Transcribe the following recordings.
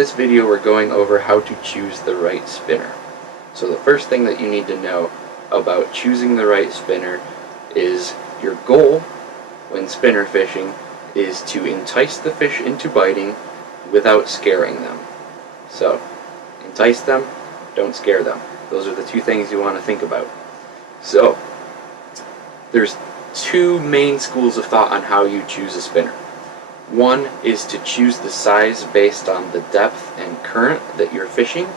this video we're going over how to choose the right spinner. So the first thing that you need to know about choosing the right spinner is your goal when spinner fishing is to entice the fish into biting without scaring them. So, entice them, don't scare them. Those are the two things you want to think about. So, there's two main schools of thought on how you choose a spinner. One is to choose the size based on the depth and current that you're fishing,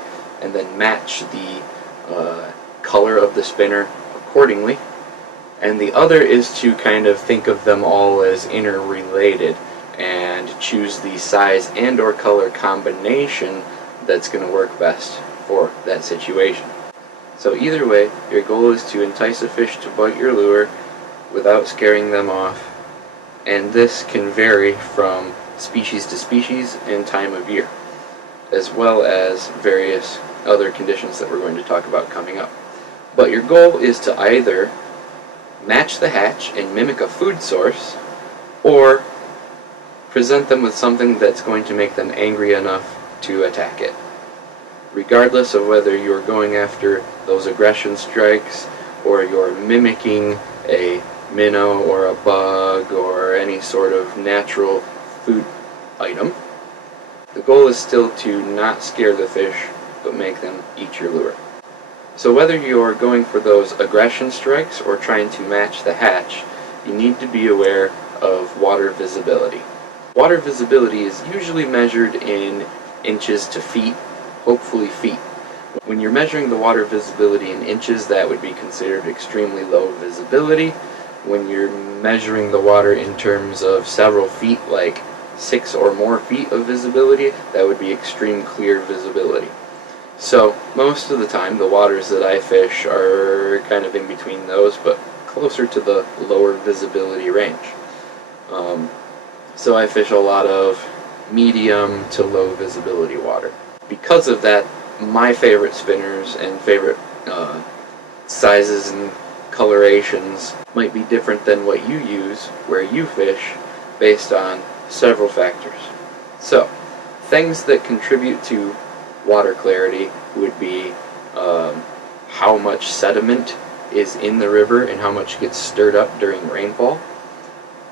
and then match the color of the spinner accordingly. And the other is to kind of think of them all as interrelated and choose the size and or color combination that's going to work best for that situation. So either way, your goal is to entice a fish to bite your lure without scaring them off, and this can vary from species to species and time of year, as well as various other conditions that we're going to talk about coming up. But your goal is to either match the hatch and mimic a food source, or present them with something that's going to make them angry enough to attack it. Regardless of whether you're going after those aggression strikes, or you're mimicking a minnow or a bug or any sort of natural food item, the goal is still to not scare the fish, but make them eat your lure. So whether you're going for those aggression strikes or trying to match the hatch, you need to be aware of water visibility. Water visibility is usually measured in inches to feet, hopefully feet. When you're measuring the water visibility in inches, that would be considered extremely low visibility. When you're measuring the water in terms of several feet, like 6 or more feet of visibility, that would be extreme clear visibility. So most of the time the waters that I fish are kind of in between those, but closer to the lower visibility range. So I fish a lot of medium to low visibility water. Because of that, my favorite spinners and favorite sizes and colorations might be different than what you use where you fish, based on several factors. So, things that contribute to water clarity would be how much sediment is in the river and how much gets stirred up during rainfall,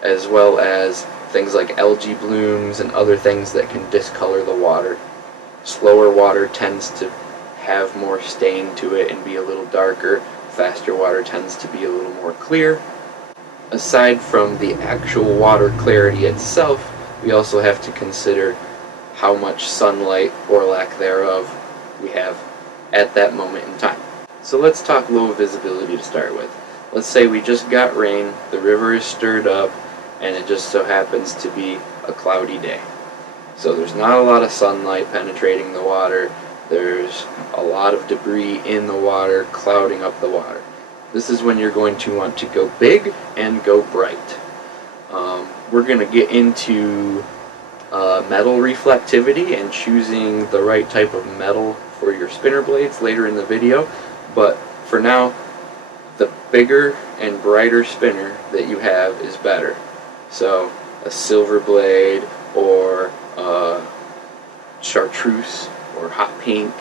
as well as things like algae blooms and other things that can discolor the water. Slower water tends to have more stain to it and be a little darker. Faster water tends to be a little more clear. Aside from the actual water clarity itself, we also have to consider how much sunlight, or lack thereof, we have at that moment in time. So let's talk low visibility to start with. Let's say we just got rain, the river is stirred up, and it just so happens to be a cloudy day. So there's not a lot of sunlight penetrating the water, there's a lot of debris in the water clouding up the water. This is when you're going to want to go big and go bright. We're going to get into metal reflectivity and choosing the right type of metal for your spinner blades later in the video, but for now, the bigger and brighter spinner that you have is better. So a silver blade, or chartreuse, or hot pink,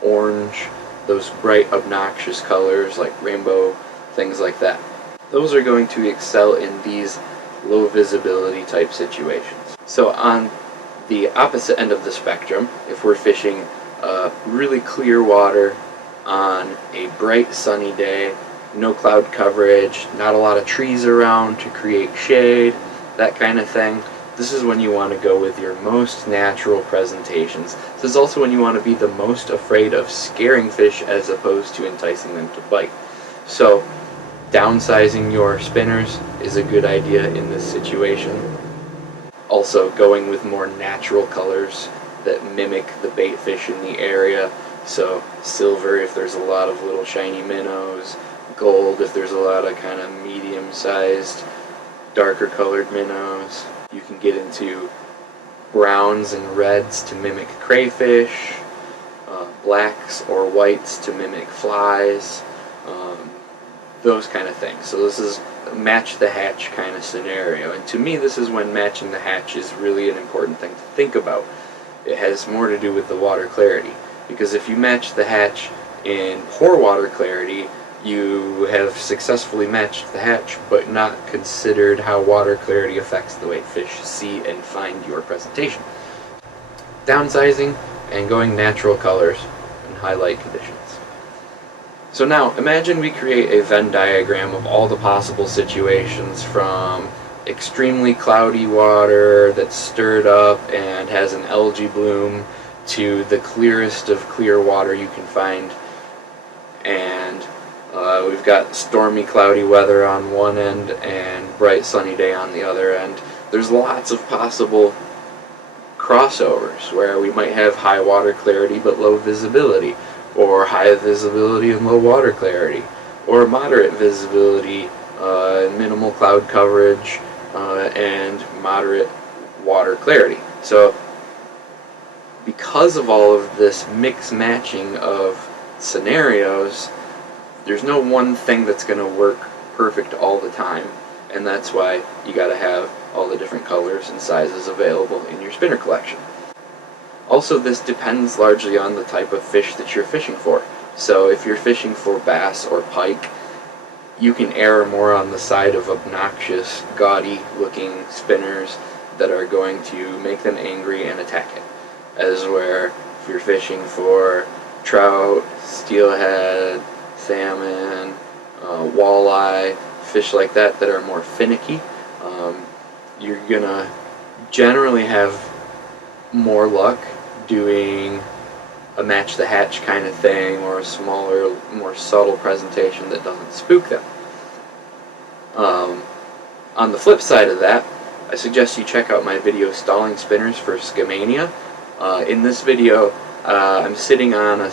orange, those bright obnoxious colors like rainbow, things like that. Those are going to excel in these low visibility type situations. So on the opposite end of the spectrum, if we're fishing really clear water on a bright sunny day, no cloud coverage, not a lot of trees around to create shade, that kind of thing, this is when you want to go with your most natural presentations. This is also when you want to be the most afraid of scaring fish as opposed to enticing them to bite. So downsizing your spinners is a good idea in this situation. Also going with more natural colors that mimic the bait fish in the area. So silver if there's a lot of little shiny minnows, gold if there's a lot of kind of medium-sized, darker colored minnows. You can get into browns and reds to mimic crayfish, blacks or whites to mimic flies, those kind of things. So this is a match the hatch kind of scenario, and to me this is when matching the hatch is really an important thing to think about. It has more to do with the water clarity, because if you match the hatch in poor water clarity, you have successfully matched the hatch but not considered how water clarity affects the way fish see and find your presentation. Downsizing and going natural colors in high light conditions. So now imagine we create a Venn diagram of all the possible situations, from extremely cloudy water that's stirred up and has an algae bloom to the clearest of clear water you can find, and we've got stormy cloudy weather on one end and bright sunny day on the other end. There's lots of possible crossovers where we might have high water clarity but low visibility, or high visibility and low water clarity, or moderate visibility, minimal cloud coverage, and moderate water clarity. So because of all of this mix matching of scenarios, there's no one thing that's going to work perfect all the time, and that's why you got to have all the different colors and sizes available in your spinner collection. Also, this depends largely on the type of fish that you're fishing for. So if you're fishing for bass or pike, you can err more on the side of obnoxious, gaudy looking spinners that are going to make them angry and attack it. As where if you're fishing for trout, steelhead, salmon, walleye, fish like that that are more finicky, you're gonna generally have more luck doing a match the hatch kind of thing, or a smaller, more subtle presentation that doesn't spook them. On the flip side of that, I suggest you check out my video Stalling Spinners for Scamania. In this video, I'm sitting on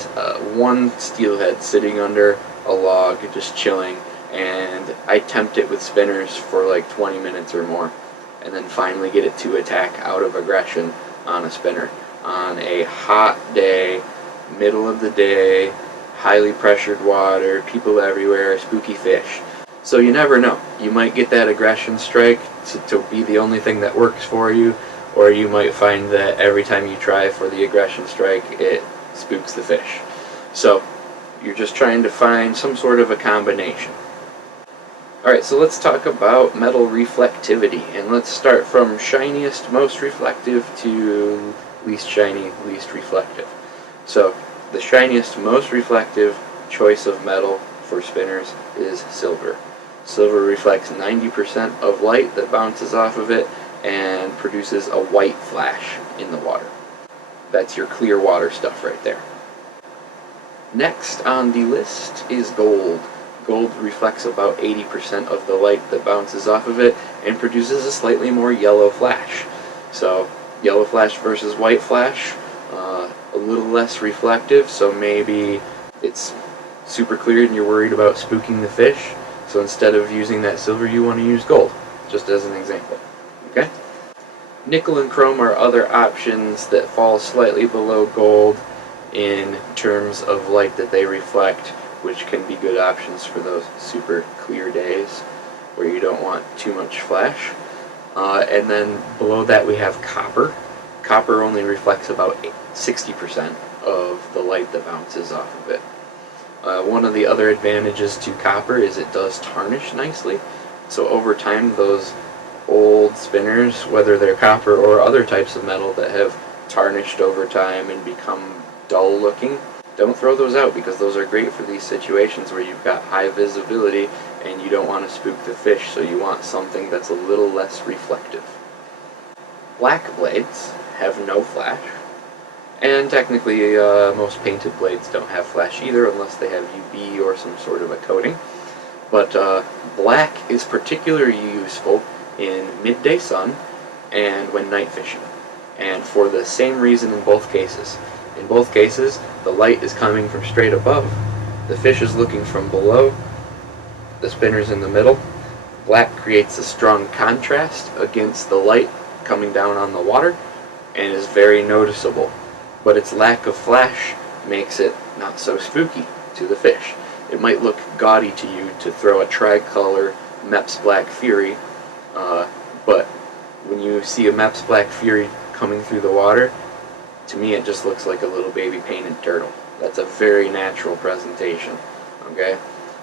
one steelhead sitting under a log, just chilling, and I tempt it with spinners for like 20 minutes or more, and then finally get it to attack out of aggression on a spinner on a hot day, middle of the day, highly pressured water, people everywhere, spooky fish. So you never know. You might get that aggression strike to be the only thing that works for you, or you might find that every time you try for the aggression strike, it spooks the fish. So you're just trying to find some sort of a combination. Alright, so let's talk about metal reflectivity, and let's start from shiniest, most reflective to least shiny, least reflective. So the shiniest, most reflective choice of metal for spinners is silver. Silver reflects 90% of light that bounces off of it and produces a white flash in the water. That's your clear water stuff right there. Next on the list is gold. Gold reflects about 80% of the light that bounces off of it and produces a slightly more yellow flash. So yellow flash versus white flash, a little less reflective, so maybe it's super clear and you're worried about spooking the fish, so instead of using that silver you want to use gold, just as an example. Okay? Nickel and chrome are other options that fall slightly below gold in terms of light that they reflect, which can be good options for those super clear days where you don't want too much flash. And then below that we have copper. Copper only reflects about 60% of the light that bounces off of it. One of the other advantages to copper is it does tarnish nicely. So over time, those old spinners, whether they're copper or other types of metal that have tarnished over time and become dull looking, don't throw those out, because those are great for these situations where you've got high visibility and you don't want to spook the fish, so you want something that's a little less reflective. Black blades have no flash, and technically most painted blades don't have flash either unless they have UV or some sort of a coating. But black is particularly useful in midday sun and when night fishing, and for the same reason in both cases. In both cases, the light is coming from straight above, the fish is looking from below, the spinner's in the middle. Black creates a strong contrast against the light coming down on the water and is very noticeable, but its lack of flash makes it not so spooky to the fish. It might look gaudy to you to throw a tricolor Mepps Black Fury, but when you see a Mepps Black Fury coming through the water, to me it just looks like a little baby painted turtle. That's a very natural presentation. Okay,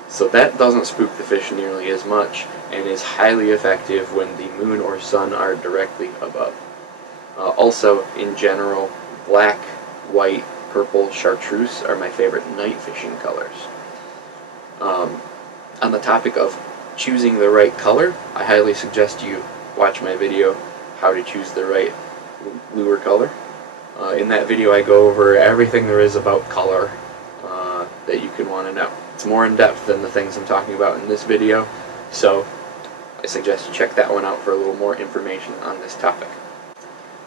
so that doesn't spook the fish nearly as much and is highly effective when the moon or sun are directly above. Also, in general, black, white, purple, chartreuse are my favorite night fishing colors. On the topic of choosing the right color, I highly suggest you watch my video, How to Choose the Right Lure Color. In that video I go over everything there is about color that you can want to know. It's more in depth than the things I'm talking about in this video, so I suggest you check that one out for a little more information on this topic.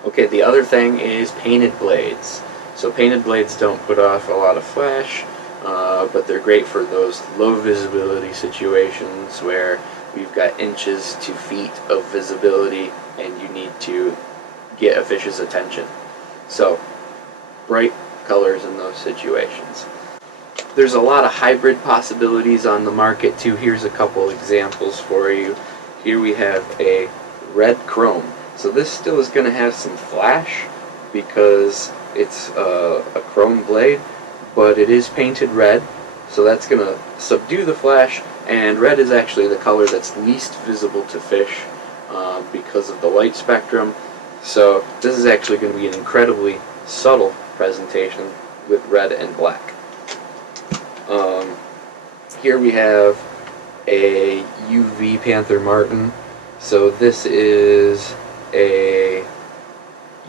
Okay, the other thing is painted blades. So painted blades don't put off a lot of flash, but they're great for those low visibility situations where we've got inches to feet of visibility and you need to get a fish's attention. So, bright colors in those situations. There's a lot of hybrid possibilities on the market too. Here's a couple examples for you. Here we have a red chrome. So this still is going to have some flash because it's a chrome blade, but it is painted red, so that's going to subdue the flash, and red is actually the color that's least visible to fish because of the light spectrum. So this is actually going to be an incredibly subtle presentation with red and black. Here we have a UV Panther Martin. So this is a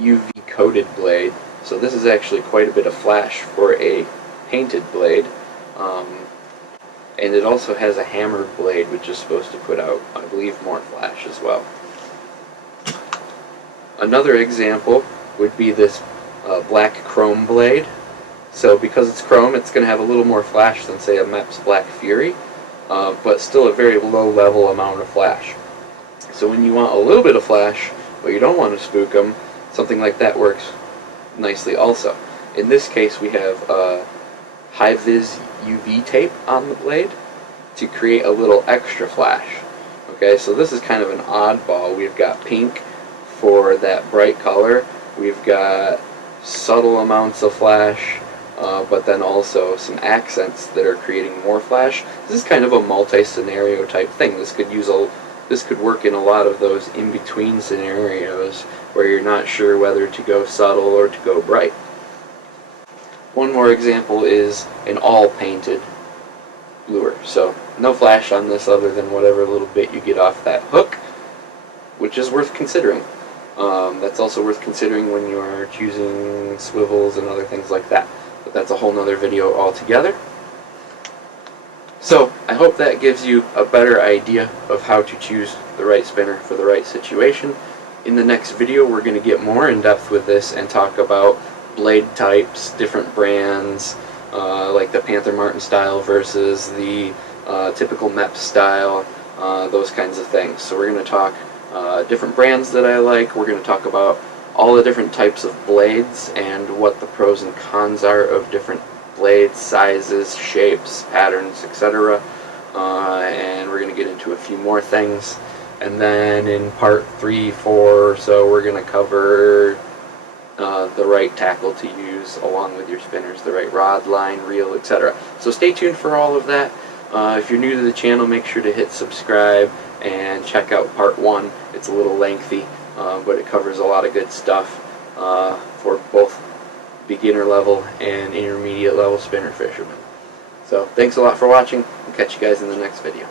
UV coated blade. So this is actually quite a bit of flash for a painted blade. And it also has a hammered blade, which is supposed to put out, I believe, more flash as well. Another example would be this black chrome blade. So because it's chrome, it's going to have a little more flash than, say, a Mepps Black Fury, but still a very low level amount of flash. So when you want a little bit of flash, but you don't want to spook them, something like that works nicely also. In this case, we have high-vis UV tape on the blade to create a little extra flash. Okay, so this is kind of an oddball. We've got pink for that bright color. We've got subtle amounts of flash, but then also some accents that are creating more flash. This is kind of a multi-scenario type thing. This could work in a lot of those in-between scenarios where you're not sure whether to go subtle or to go bright. One more example is an all-painted lure. So no flash on this other than whatever little bit you get off that hook, which is worth considering. That's also worth considering when you are choosing swivels and other things like that. But that's a whole nother video altogether. So I hope that gives you a better idea of how to choose the right spinner for the right situation. In the next video we're going to get more in depth with this and talk about blade types, different brands, like the Panther Martin style versus the typical Mepps style, those kinds of things. So we're going to talk different brands that I like. We're going to talk about all the different types of blades and what the pros and cons are of different blades, sizes, shapes, patterns, etc. And we're going to get into a few more things. And then in part 3, 4 or so, we're going to cover the right tackle to use along with your spinners, the right rod, line, reel, etc. So stay tuned for all of that. If you're new to the channel, make sure to hit subscribe and check out part 1. It's a little lengthy, but it covers a lot of good stuff for both beginner level and intermediate level spinner fishermen. So thanks a lot for watching. I'll catch you guys in the next video.